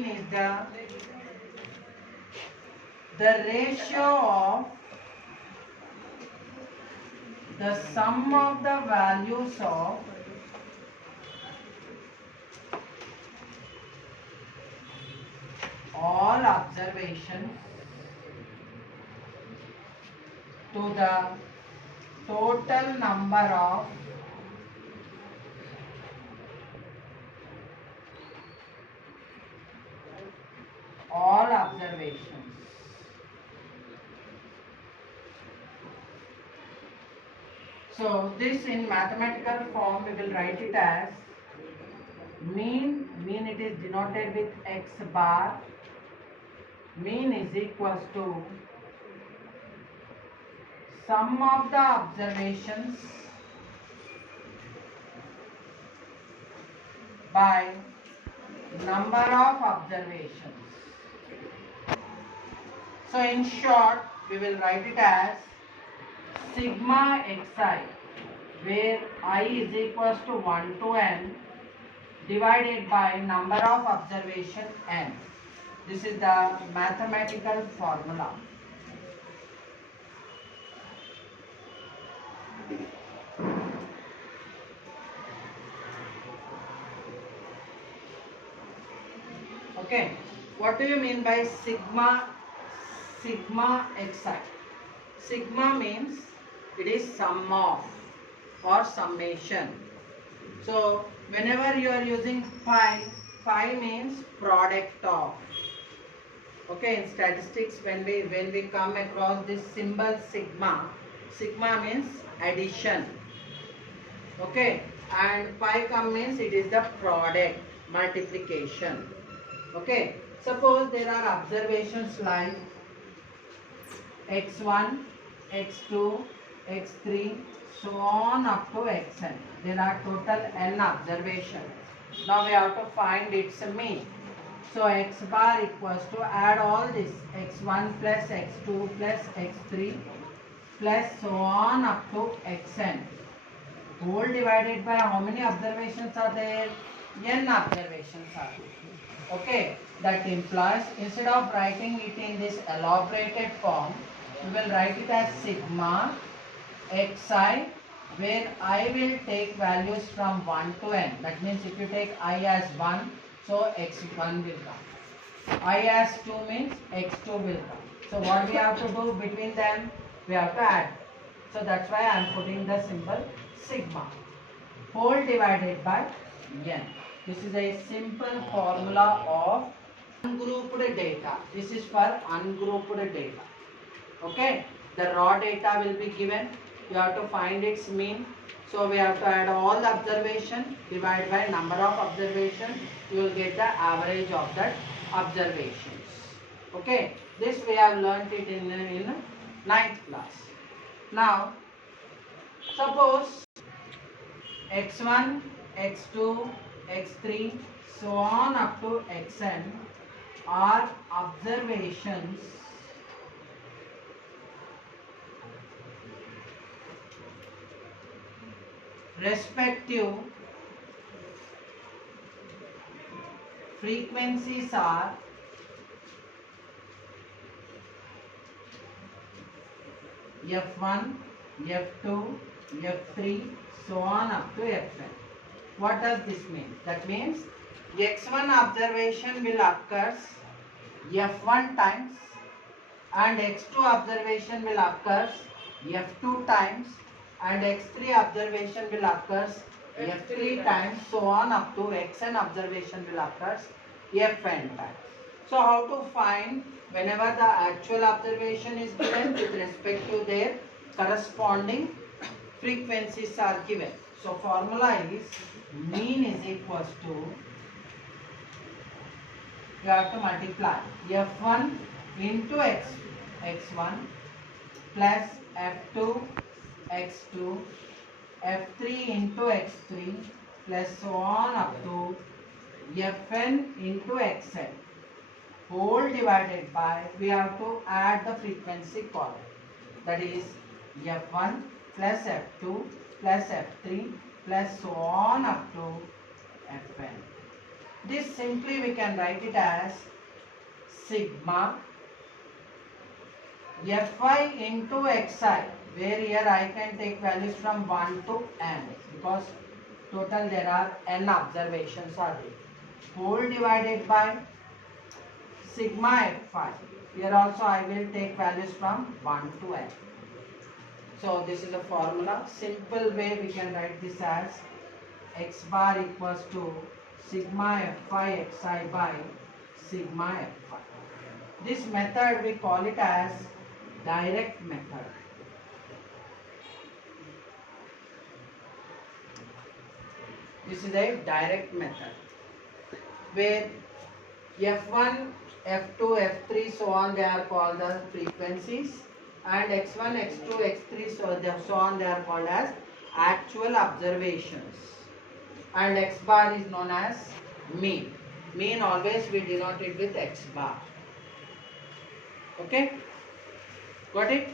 mean is the ratio of the sum of the values of all observations to the total number of all observations. So this in mathematical form we will write it as mean it is denoted with x bar. Mean is equals to sum of the observations by number of observations. So in short, we will write it as sigma xi, where I is equals to 1 to n divided by number of observation n. This is the mathematical formula. Okay, what do you mean by sigma xi? Sigma means it is sum of or summation. So whenever you are using phi means product of. Okay, in statistics when we come across this symbol sigma means addition. Okay, and pi means it is the product, multiplication. Okay, suppose there are observations like x1, x2, x3, so on up to xn. There are total n observations. Now we have to find its mean. So x bar equals to add all this x1 plus x2 plus x3 plus so on up to xn. Whole divided by how many observations are there? N observations are there. Okay, that implies instead of writing it in this elaborated form, we will write it as sigma xi, where I will take values from 1 to n. That means if you take I as 1, so x1 will come. I as 2 means x2 will come. So what we have to do between them? We have to add. So that's why I am putting the symbol sigma. Whole divided by n. This is a simple formula of ungrouped data. This is for ungrouped data. Okay, the raw data will be given. You have to find its mean. So we have to add all the observation, divide by number of observation. You will get the average of that observations. Okay, this we have learnt it in 9th class. Now, suppose x1, x2, x3, so on up to xn are observations respective frequencies are f1, f2, f3, so on up to fn. What does this mean? That means x1 observation will occur f1 times and x2 observation will occur f2 times and x3 observation will occur f3 times, so on up to xn observation will occur fn times. So how to find whenever the actual observation is given with respect to their corresponding frequencies are given. So formula is mean is equals to, you have to multiply f1 into x1 plus f2 x2 f3 into x3 plus so on up to fn into xn, whole divided by, we have to add the frequency column, that is f1 plus f2 plus f3 plus so on up to fn. This simply we can write it as sigma Fi into xi, where here I can take values from 1 to n, because total there are n observations are there, whole divided by sigma Fi. Here also I will take values from 1 to n. So this is a formula. Simple way we can write this as x bar equals to sigma Fi xi by sigma Fi. This method we call it as direct method. This is a direct method where F1, F2, F3 so on they are called the frequencies, and X1, X2, X3 so on they are called as actual observations, and X bar is known as mean. Mean always we denote it with X bar. Okay, got it?